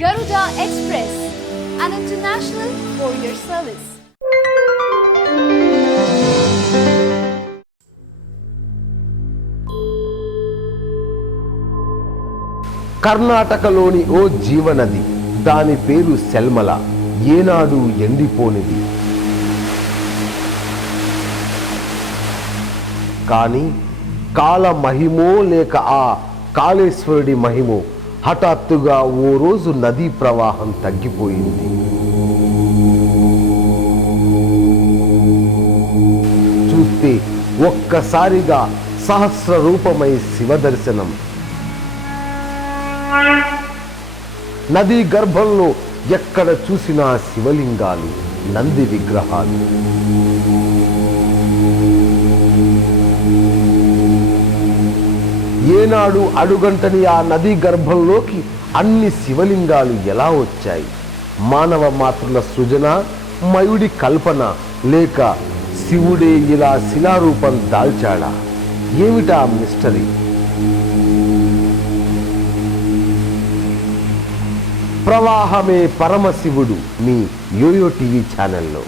Garuda Express, an international courier service. కర్ణాటకలోని ఓ జీవనది, దాని పేరు సెల్మల, ఏనాడు ఎండిపోనిది. కానీ కాల మహిమో లేక ఆ కాళేశ్వరుడి మహిమో హఠాత్తుగా ఓ రోజు నదీ ప్రవాహం తగ్గిపోయింది. చూస్తే ఒక్కసారిగా సహస్ర రూపమై శివదర్శనం. నదీ గర్భంలో ఎక్కడ చూసినా శివలింగాలు, నంది విగ్రహాలు. ఏనాడు అడుగంటని ఆ నదీ గర్భంలోకి అన్ని శివలింగాలు ఎలా వచ్చాయి? మానవ మాతృల సృజన, మయుడి కల్పన, లేక శివుడే ఇలా శిలారూపం దాల్చాడా? ఏమిటా మిస్టరీ? ప్రవాహమే పరమశివుడు మీ యోయో టీవీ ఛానల్లో.